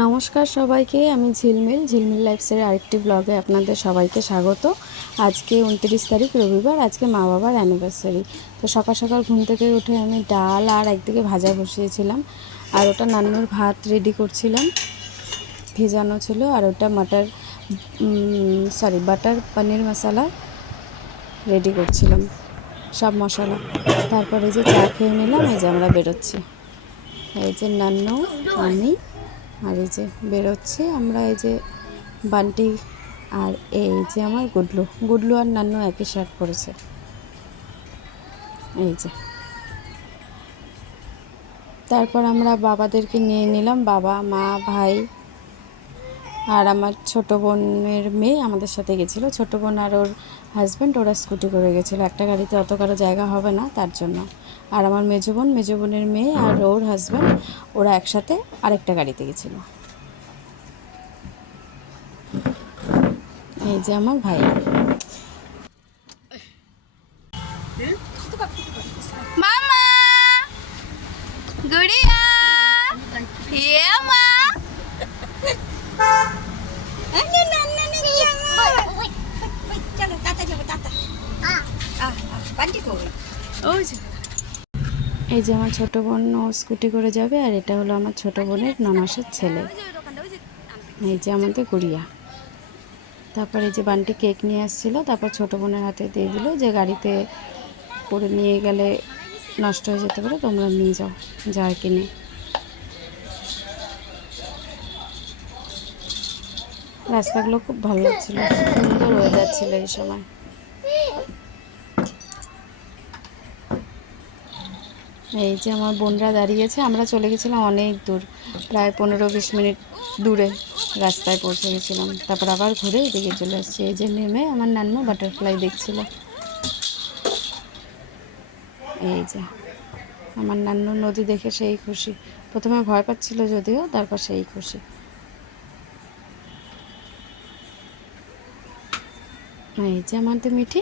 নমস্কার সবাইকে, আমি ঝিলমিল লাইফস্টাইলের আরেকটি ব্লগে আপনাদের সবাইকে স্বাগত। আজকে 29 তারিখ রবিবার, আজকে মা বাবার অ্যানিভার্সারি। তো সকাল সকাল ঘুম থেকে উঠে আমি ডাল আর একদিকে ভাজা বসিয়েছিলাম, আর ওটা নান্নুর ভাত রেডি করছিলাম, ভেজানো ছিল। আর ওটা বাটার পনির মশলা রেডি করছিলাম, সব মশলা। তারপরে যে চা খেয়ে নিলাম, এই যে আমরা বেরোচ্ছি। এই যে নান্নু, আমি আর এই যে বেরোচ্ছি আমরা। এই যে বান্টি আর এই যে আমার গুডলু আর নান্নু একই শার্ট পরেছে। এই যে তারপর আমরা বাবাদেরকে নিয়ে নিলাম, বাবা মা ভাই আর আমার ছোট বোনের মেয়ে আমাদের সাথে গেছিলো। ছোট বোন আর ওর হাজব্যান্ড ওরা স্কুটি করে গেছিলো, একটা গাড়িতে অত কারো জায়গা হবে না তার জন্য। আর আমার মেজো বোনের মেয়ে আর ওর হাজব্যান্ড ওরা একসাথে আরেকটা গাড়িতে গেছিলো। এই যে আমার ভাই। মামা গুড়িয়া হে মা এই যে আমার ছোট বোন ও স্কুটি করে যাবে, আর এটা হলো আমার ছোট বোনের 9 মাসের ছেলে। এই যে আমাদের গুড়িয়া। তারপরে এই যে বান্টি কেক নিয়ে আসছিল, তারপর ছোট বোনের হাতে দিয়ে দিল যে গাড়িতে করে নিয়ে গেলে নষ্ট হয়ে যেতে পারে, তোমরা নিয়ে যাও যায় কিনে। রাস্তাগুলো খুব ভালো লাগছিল, সুন্দর ওয়েদার ছিল এই সময়। এই যে আমার বোনরা দাঁড়িয়েছে, আমরা চলে গেছিলাম অনেক দূর, প্রায় 15-20 মিনিট দূরে রাস্তায় পৌঁছে গেছিলাম। তারপর আবার ঘুরে এদিকে চলে আসছি। এই যে নেমে আমার নান্নু বাটারফ্লাই দেখছিল। এই যে আমার নান্নু নদী দেখে সেই খুশি, প্রথমে ভয় পাচ্ছিল যদিও, তারপর সেই খুশি। এই যে আমাদের মিঠি,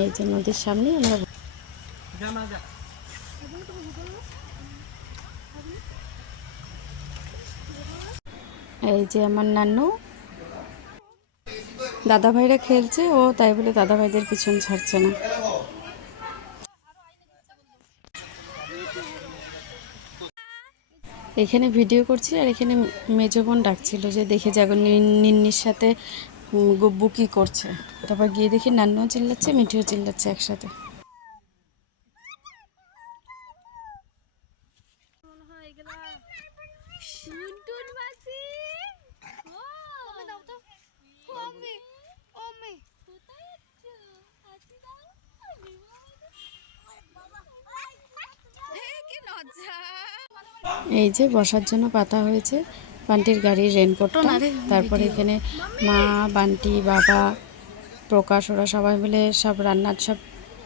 এই যে নদীর সামনে আমরা। এই যে আমার নান্নু, দাদা ভাইরা খেলছে, ও তাই বলে দাদা ভাইদের পিছন ছাড়ছে না। এখানে ভিডিও করছি, আর এখানে মেজো বোন ডাকছিল যে দেখে যাগো নিন্নির সাথে গুব্বু কী করছে। তারপর গিয়ে দেখি নান্নুও চিল্লাচ্ছে, মিঠিও চিল্লাচ্ছে একসাথে। এই যে বসার জন্য পাতা হয়েছে, বান্টির গাড়ির রেনকোটটা। তারপরে এখানে মা, বান্টি, বাবা, প্রকাশ ওরা সবাই মিলে সব রান্নার সব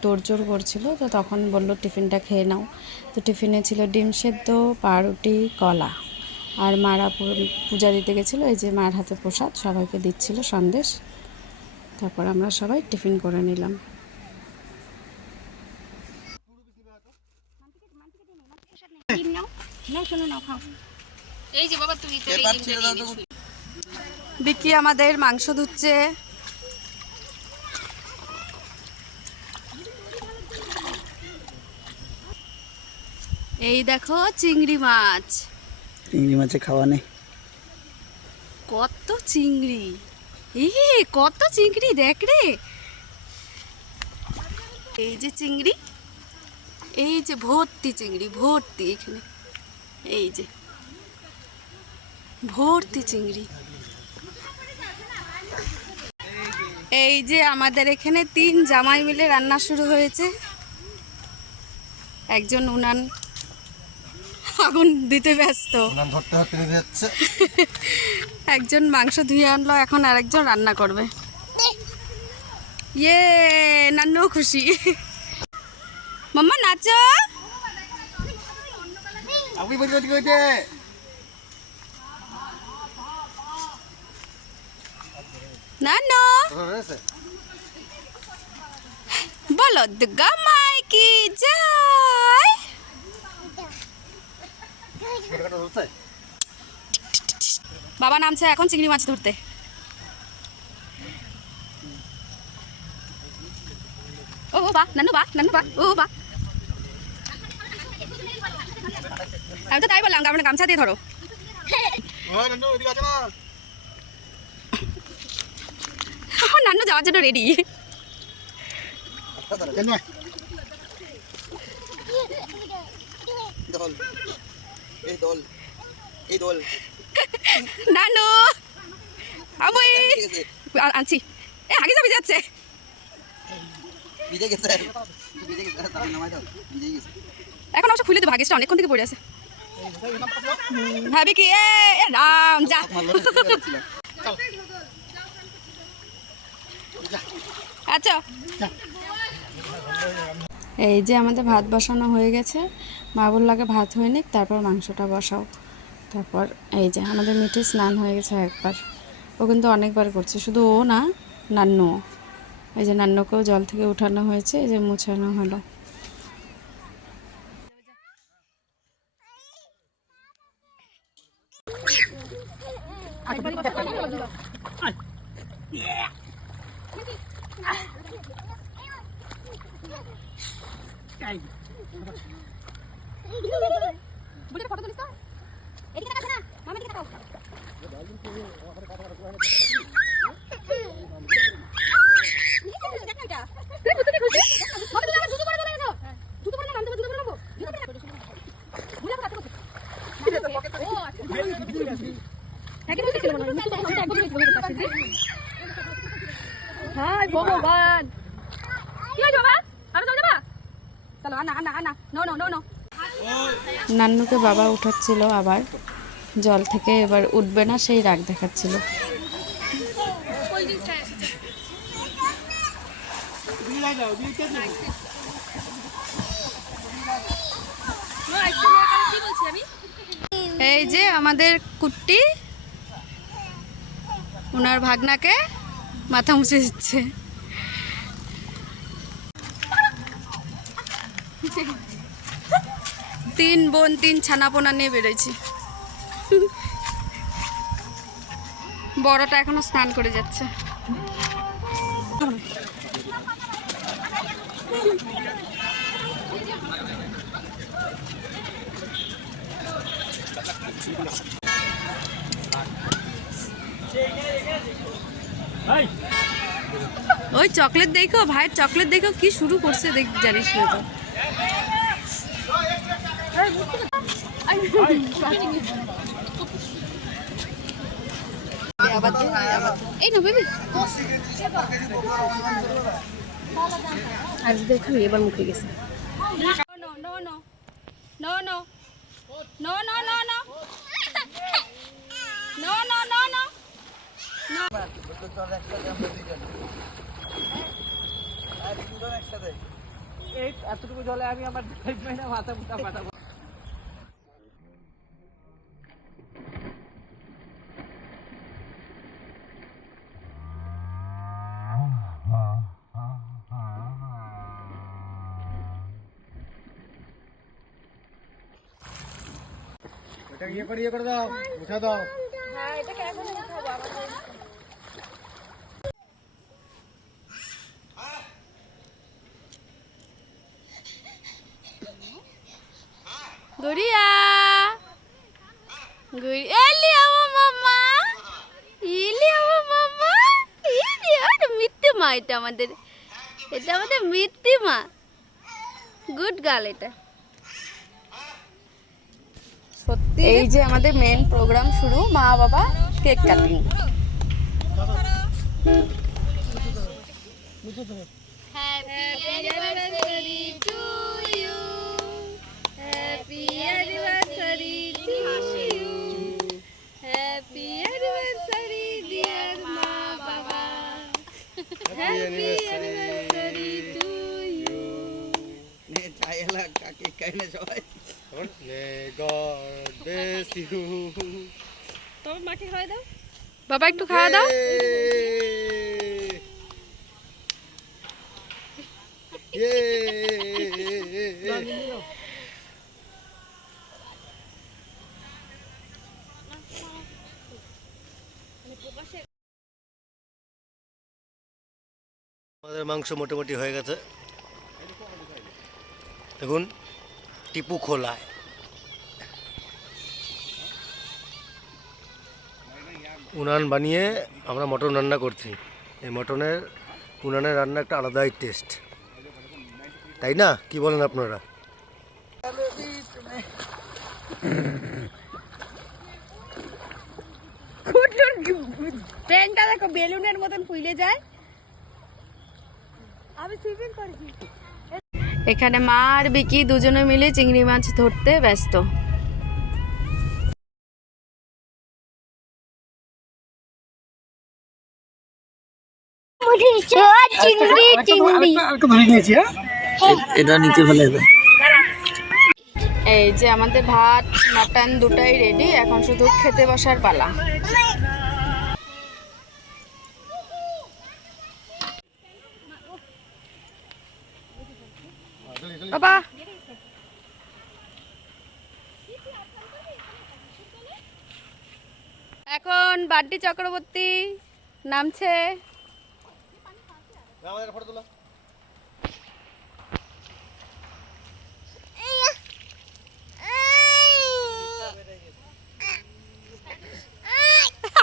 তোড়জোড় করছিল। তো তখন বললো টিফিনটা খেয়ে নাও। তো টিফিনে ছিল ডিম সেদ্ধ, পাউরুটি, কলা। আর মারা পূজা দিতে গেছিলো, এই যে মার হাতে প্রসাদ সবাইকে দিচ্ছিল, সন্দেশ। তারপর আমরা সবাই টিফিন করে নিলাম। বিকি আমাদের মাংস ধুচ্ছে। এই দেখো চিংড়ি মাছ, চিংড়ি মাছে খাওয়া নেই। কত চিংড়ি, কত চিংড়ি দেখ রে। এই যে চিংড়ি, এই যে ভর্তি চিংড়ি, ভর্তি এখানে, এই যে ভর্তি চিংড়ি। এই যে আমাদের এখানে 3 জামাই মিলে রান্না শুরু হয়েছে। একজন উনান আগুন দিতে ব্যস্ত, একজন মাংস ধুয়ে আনলো, এখন আরেকজন রান্না করবে। ইয়ে নান্নু খুশি। মাম্মা নাচো। নানু বলো দুর্গা মাই কি জয়। বাবা নামছে এখন চিংড়ি মাছ ধরতে। ও বা নানু বা ও বা, আমি তো তাই বললাম আপনার গামছা দিয়ে ধরো। নানু যাওয়ার জন্য রেডি। নানু আমি আনছি। আগে যাবি যাচ্ছে এখন অবশ্য খুলে দেবো, হাগিসটা অনেকক্ষণ থেকে পড়ে আছে। ভাবি কি এ রাম যা। আচ্ছা এই যে আমাদের ভাত বসানো হয়ে গেছে, মা বললাকে ভাত হয়ে নিক তারপর মাংসটা বসাও। তারপর এই যে আমাদের মিঠে স্নান হয়ে গেছে একবার, ও কিন্তু অনেকবার করছে, শুধু ও না নান্নু। এই যে নান্নুকেও জল থেকে উঠানো হয়েছে, এই যে মুছানো হলো। হাই ভগবান, কি হয়েছে বাবা? আরো চলে যাবা? চলো আনা আনা আনা, নো নো নো নো। নান্নুকে বাবা উঠাচ্ছিল আবার জল থেকে, এবার উঠবে না সেই রাগ দেখাচ্ছিল। এই যে আমাদের কুট্টি ওনার ভাগনাকে মাথা মুছে দিচ্ছে। তিন বোন তিন ছানাপোনা নিয়ে বেরোইছি। বড়টা এখনো স্নান করে যাচ্ছে। ওই চকলেট দেখো, ভাইয়ের চকলেট দেখো কি শুরু করছে, দেখ জানিস না তো। এই না বেবি আর দেখো এবার মুখে গেছে। No no no no no no no no no no no no no. এতটুকু জলে আমি আমার মাথা মুটা পাঠাবো। এটা ইয়ে করে দাও, উঠা দাও। হ্যাঁ এটাকে এখন উঠাবো আবার। গুড়িয়া গুড়িয়া এলি আমার মামা, ইলি আমার মামা, ইলি আর মিত্তি মা। এটা আমাদের মিত্তি মা, গুড গার্ল এটা। সত্যি এই যে আমাদের মেন প্রোগ্রাম শুরু, মা বাবা cake cutting. Happy anniversary to you, happy anniversary to you, happy anniversary dear মা বাবা, হ্যাপি অ্যানিভার্সারি টু ইউ। নে চাইলা কাকে কাইনা সবাই গড ব্লেস ইউ। তোমার মাকে খাওয়া দাও বাবা, একটু খাওয়া দাও। আমাদের মাংস মোটামুটি হয়ে গেছে। দেখুন টিপু খোলায় উনান বানিয়ে আমরা মটন রান্না করছি। এই মটনের উনানের রান্না একটা আলাদাই টেস্ট, তাই না? কি বলেন আপনারা? ট্রেনটা দেখো বেলুনের মতন ফুলে যায়। আমি সুইমিং করছি। এখানে মা আর বিকি দুজনে মিলে চিংড়ি মাছ ধরতে ব্যস্ত। চিংড়ি চিংড়ি এটা নিতে ফেলে এই যে আমাদের ভাত মাটন দুটাই রেডি, এখন শুধু খেতে বসার পালা। বাবা এখন বাড্ডি চক্রবর্তী নামছে।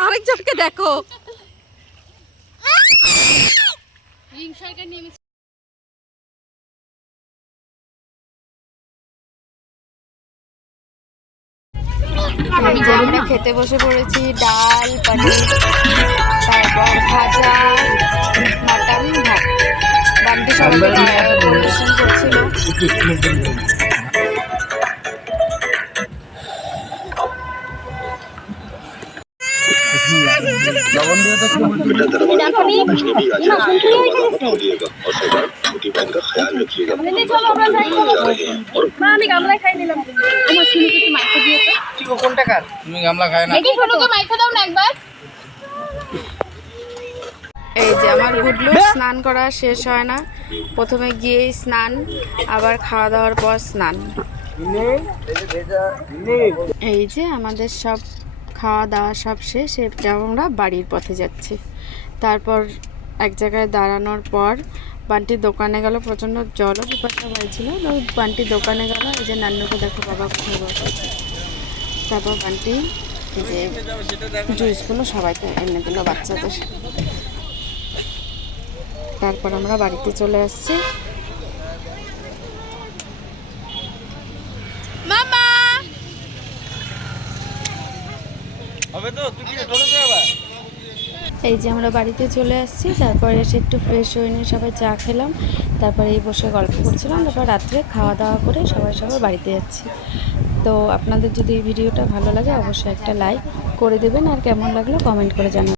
আরেকজনকে দেখো, আমরা খেতে বসে পড়েছি। ডাল, পনির, তারপর ভাজা, মাটন, ভাত। বান্টি সবাইকে পরিবেশন করছিল। बेटा दरवाजे पर कुछ नहीं भी आ जाए खोलिएगा और सरकार छोटी बहन का ख्याल रखिएगा। जा रहे हैं और তুমি গামলা খায় না। এই যে আমার গুডলু স্নান করা শেষ হয় না, প্রথমে গিয়েই স্নান, আবার খাওয়া দাওয়ার পর স্নান। এই যে আমাদের সব খাওয়া দাওয়া সব শেষ, এটা আমরা বাড়ির পথে যাচ্ছি। তারপর এক জায়গায় দাঁড়ানোর পর বান্টি দোকানে গেল, প্রচণ্ড জলও পিপাসা হয়েছিল। বান্টি দোকানে গেল, এই যে নান্নুকে দেখো বাবা কোথায় বসেছে। তারপর বান্টি এই যে জুসগুলো সবাইকে এনে দিল বাচ্চাদের। তারপর আমরা বাড়িতে চলে আসছি। মামা এই যে আমরা বাড়িতে চলে আসছি। তারপর এসে একটু ফ্রেশ হয়ে নিয়ে সবাই চা খেলাম, তারপরে এই বসে গল্প করছিলাম। তারপর রাত্রে খাওয়া দাওয়া করে সবাই বাড়িতে যাচ্ছি। তো আপনাদের যদি এই ভিডিওটা ভালো লাগে অবশ্যই একটা লাইক করে দেবেন, আর কেমন লাগলো কমেন্ট করে জানাবেন।